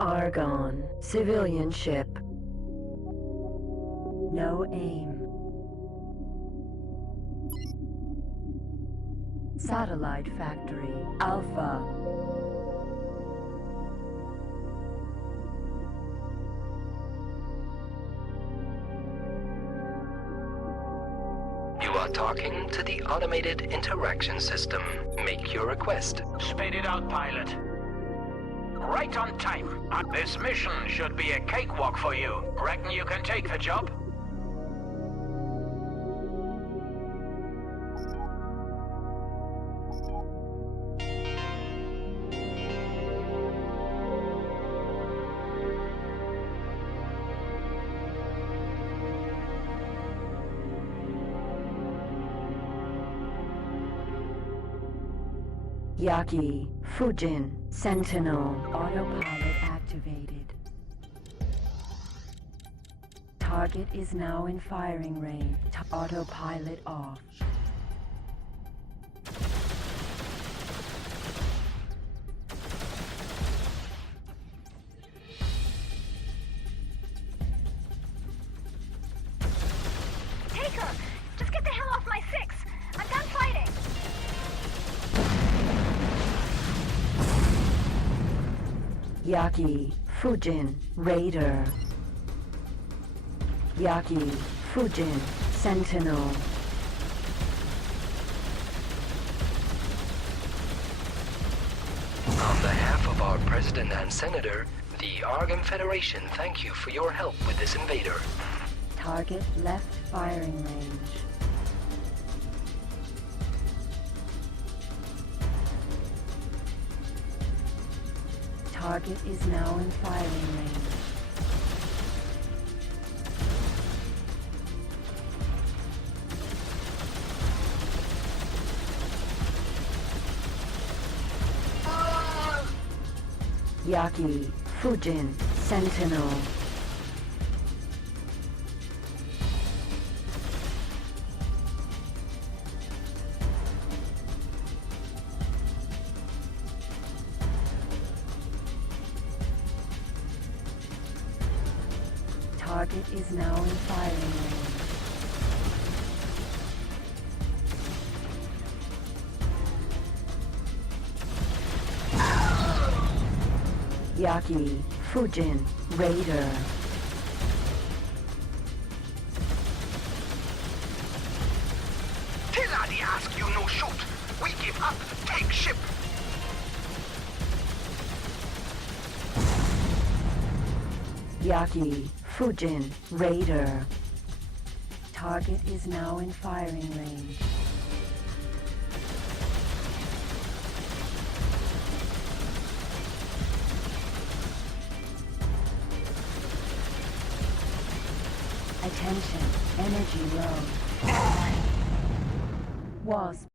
Argon. Civilian ship. No aim. Satellite factory. Alpha. You are talking to the automated interaction system. Make your request. Spit it out, pilot. Right on time. This mission should be a cakewalk for you. Reckon you can take the job? Yaki. Fujin. Sentinel. Autopilot activated. Target is now in firing range. Autopilot off. Take her! Just get the hell off my six! I'm done fighting! Yaki. Fujin. Raider. Yaki. Fujin. Sentinel. On behalf of our President and Senator, the Argon Federation thank you for your help with this invader. Target left firing range. Target is now in firing range. Yaki. Fujin. Sentinel. Target is now in firing range. Yaki. Fujin. Raider. Tilladi ask you no shoot. We give up. Take ship. Yaki. Fujin. Raider. Target is now in firing range. Attention. Energy low. Wasp.